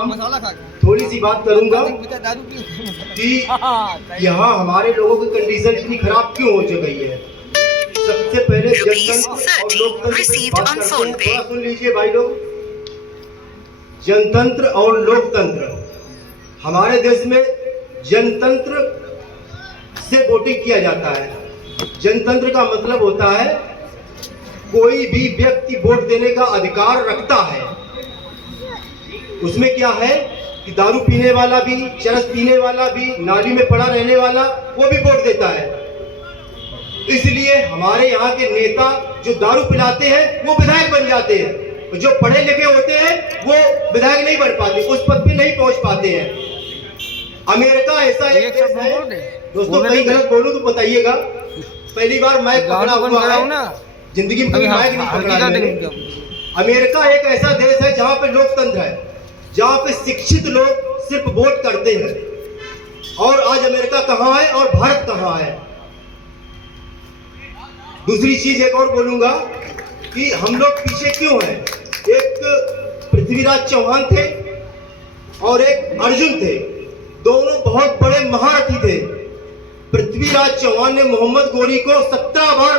नाम मसाला खा थोड़ी सी बात करूंगा कि यहाँ हमारे लोगों की कंडीशन इतनी खराब क्यों हो चुकी है। सबसे पहले जनतंत्र और लोकतंत्र की बात करते हैं। थोड़ा सुन लीजिए भाई लोग, जनतंत्र और लोकतंत्र। हमारे देश में जनतंत्र से वोटिंग किया जाता है। जनतंत्र का मतलब होता है कोई भी व्यक्ति वोट देने का अधिकार रखता है। उसमें क्या है कि दारू पीने वाला भी, चरस पीने वाला भी, नाली में पड़ा रहने वाला, वो भी वोट देता है। इसलिए हमारे यहाँ के नेता जो दारू पिलाते हैं वो विधायक बन जाते हैं, जो पढ़े लिखे होते हैं वो विधायक नहीं बन पाते, उस पद पे नहीं पहुंच पाते हैं। अमेरिका ऐसा एक देश है, दोस्तों कहीं गलत बोलूं तो बताइएगा। पहली बार माइक पकड़ा हुआ है, जिंदगी में कभी माइक नहीं पकड़ा मैंने। अमेरिका एक ऐसा देश है जहाँ पे लोकतंत्र है, जहाँ पे शिक्षित लोग सिर्फ वोट करते हैं। और आज अमेरिका कहाँ है और भारत कहाँ है। दूसरी चीज एक और बोलूंगा कि हम लोग पीछे क्यों हैं। एक पृथ्वीराज चौहान थे और एक अर्जुन थे, दोनों बहुत बड़े महारथी थे। पृथ्वीराज चौहान ने मोहम्मद गौरी को 17 बार,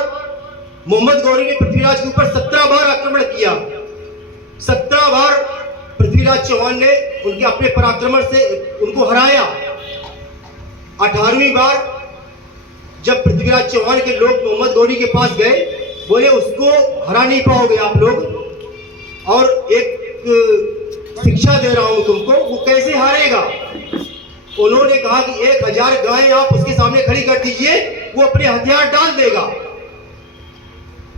मोहम्मद गौरी ने पृथ्वीराज के ऊपर 17 बार आक्रमण किया। 17 बार पृथ्वीराज चौहान ने उनके अपने पराक्रमण से उनको हराया। 18वीं बार जब पृथ्वीराज चौहान के लोग मोहम्मद गौरी के पास गए, बोले उसको हरा नहीं पाओगे आप लोग, और एक शिक्षा दे रहा हूं तुमको, वो कैसे हारेगा। उन्होंने कहा कि 1000 गायें आप उसके सामने खड़ी कर दीजिए, वो अपने हथियार डाल देगा।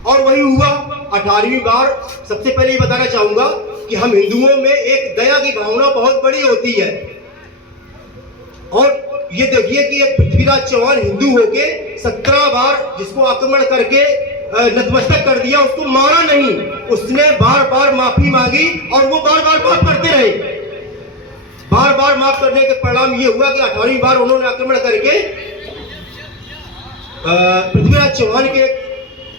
और वही हुआ। 18वीं बार सबसे पहले ये बताना चाहूंगा कि हम हिंदुओं में एक दया की भावना बहुत बड़ी होती है। और ये देखिए कि एक पृथ्वीराज चौहान हिंदू होके 17 बार जिसको आक्रमण करके नतमस्तक कर दिया, उसको मारा नहीं, उसने बार बार माफी मांगी और वो बार बार माफ करते रहे। बार बार माफ करने के परिणाम ये हुआ कि 18वीं बार उन्होंने आक्रमण करके पृथ्वीराज चौहान के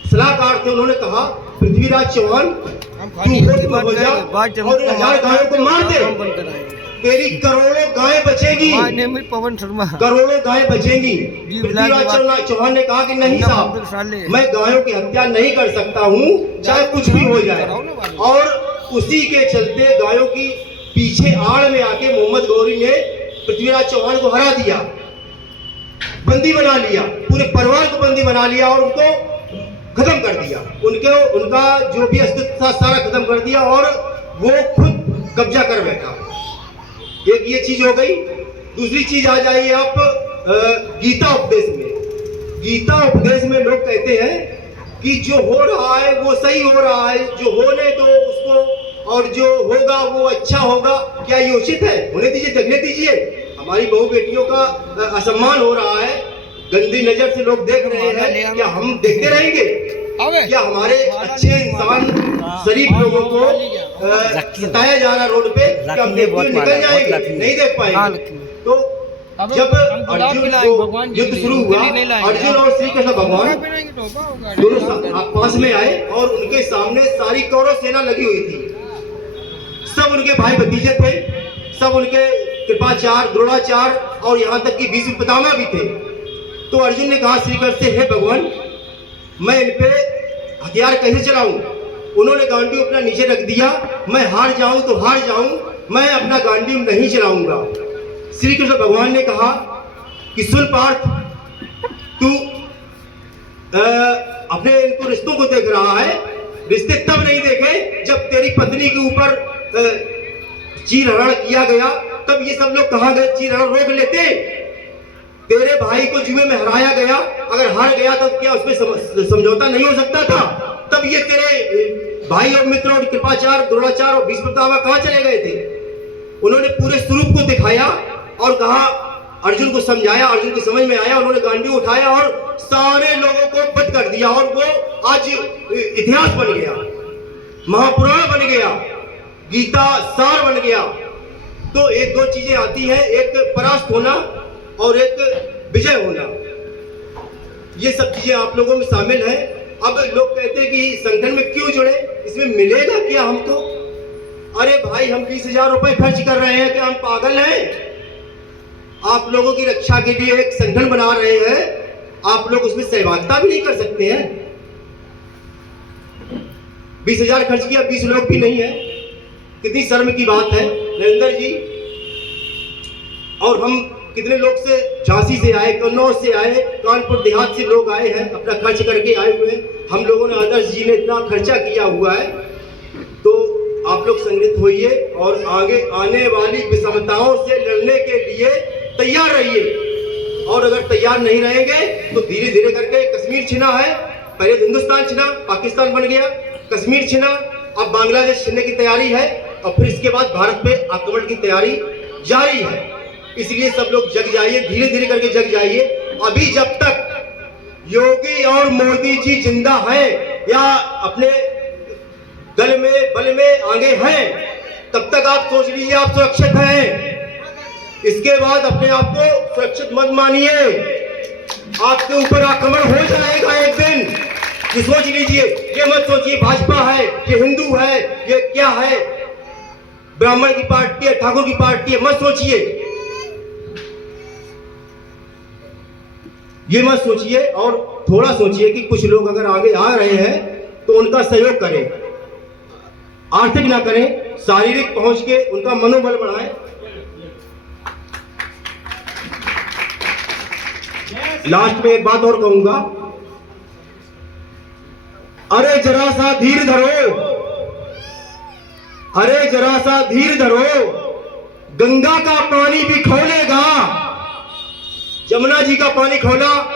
सलाहकार थे, उन्होंने कहा पृथ्वीराज चौहान तू हो जा और 1000 गायों को मार दे, तेरी करोड़ों गायें बचेगी, पवन शर्मा, करोड़ों गायें बचेंगी। पृथ्वीराज चौहान ने कहा कि नहीं साहब, मैं गायों की हत्या नहीं कर सकता हूँ, चाहे कुछ भी हो जाए। और उसी के चलते गायों की पीछे आड़ में आके मोहम्मद गौरी ने पृथ्वीराज चौहान को हरा दिया, बंदी बना लिया, पूरे परिवार को बंदी बना लिया और उनको खत्म कर दिया। उनका जो भी अस्तित्व था सारा खत्म कर दिया और वो खुद कब्जा कर बैठा। एक ये चीज हो गई। दूसरी चीज आ जाइए आप गीता उपदेश में। गीता उपदेश में लोग कहते हैं कि जो हो रहा है वो सही हो रहा है, जो होने दो उसको, और जो होगा वो अच्छा होगा। क्या ये उचित है? होने दीजिए, देखने दीजिए। हमारी बहू बेटियों का असम्मान हो रहा है, गंदी नजर से लोग देख रहे हैं, क्या हम देखते रहेंगे? क्या हमारे अच्छे इंसान शरीफ लोगों को सताया जा रहा रोड पे, क्या हम देखते हुए निकल जाएंगे? नहीं देख पाएंगे। तो जब अर्जुन को युद्ध शुरू हुआ, अर्जुन और श्री कृष्ण भगवान दोनों पास में आए और उनके सामने सारी कौरव सेना लगी हुई थी। सब उनके भाई भतीजे थे, सब उनके कृपाचार्य, द्रोणाचार्य और यहाँ तक कि भीष्म पितामह भी थे। तो अर्जुन ने कहा श्री कृष्ण से, हे भगवान, मैं इन पे हथियार कैसे चलाऊं? उन्होंने गांडीव अपना नीचे रख दिया। मैं हार जाऊं तो हार जाऊं, मैं अपना गांडीव नहीं चलाऊंगा। श्री कृष्ण भगवान ने कहा कि सुन पार्थ, तू अपने इनको रिश्तों को देख रहा है, रिश्ते तब नहीं देखे जब तेरी पत्नी के ऊपर चीरहरण किया गया, तब ये सब लोग कहाँ गए? चीरहरण रोक लेते। तेरे भाई को जुए में हराया गया, अगर हार गया तो क्या उसमें समझौता नहीं हो सकता था? तब ये तेरे भाई और मित्र और कृपाचार्य, द्रोणाचार्य और भीष्म पितामह कहाँ चले गए थे? उन्होंने पूरे स्वरूप को दिखाया और कहा, अर्जुन को समझाया, अर्जुन की समझ में आया, उन्होंने गांडी उठाया और सारे लोगों को बंद कर दिया और वो आज इतिहास बन गया, महापुराण बन गया, गीता सार बन गया। तो एक दो चीजें आती हैं, एक परास्त होना और एक विजय होना। ये सब चीजें आप लोगों में शामिल हैं। अब लोग कहते हैं कि संगठन में क्यों जुड़े, इसमें मिलेगा क्या हमको? अरे भाई, हम 20,000 रुपए खर्च कर रहे हैं, क्या हम पागल हैं? आप लोगों की रक्षा के लिए एक संगठन बना रहे हैं, आप लोग उसमें सहभागिता भी नहीं कर सकते हैं। 20,000 खर्च किया, 20 लोग भी नहीं है, कितनी शर्म की बात है नरेंद्र जी। और हम कितने लोग से, झांसी से आए, कन्नौज से आए, कानपुर देहात से लोग आए हैं, अपना खर्च करके आए हुए हैं। हम लोगों ने, आदर्श जी ने इतना खर्चा किया हुआ है, तो आप लोग संगठित होइए और आगे आने वाली विषमताओं से लड़ने के लिए तैयार रहिए। और अगर तैयार नहीं रहेंगे तो धीरे धीरे करके कश्मीर छिना है, पहले हिंदुस्तान छिना, पाकिस्तान बन गया, कश्मीर छिना, अब बांग्लादेश छिनने की तैयारी है, और फिर इसके बाद भारत पे आक्रमण की तैयारी जारी है। इसलिए सब लोग जग जाइए, धीरे धीरे करके जग जाइए। अभी जब तक योगी और मोदी जी जिंदा है या अपने दल में बल में आगे हैं, तब तक आप सोच लीजिए आप सुरक्षित हैं। इसके बाद अपने आप को सुरक्षित मत मानिए, आपके ऊपर आक्रमण हो जाएगा एक दिन। ये सोच लीजिए, ये मत सोचिए भाजपा है, ये हिंदू है, ये क्या है, ब्राह्मण की पार्टी है, ठाकुर की पार्टी है, मत सोचिए, ये मत सोचिए। और थोड़ा सोचिए कि कुछ लोग अगर आगे आ रहे हैं तो उनका सहयोग करें, आर्थिक ना करें, शारीरिक पहुंच के उनका मनोबल बढ़ाएं। लास्ट में एक बात और कहूंगा, अरे जरा सा धीर धरो, अरे जरा सा धीर धरो, गंगा का पानी भी खौलेगा, जमुना जी का पानी खौला,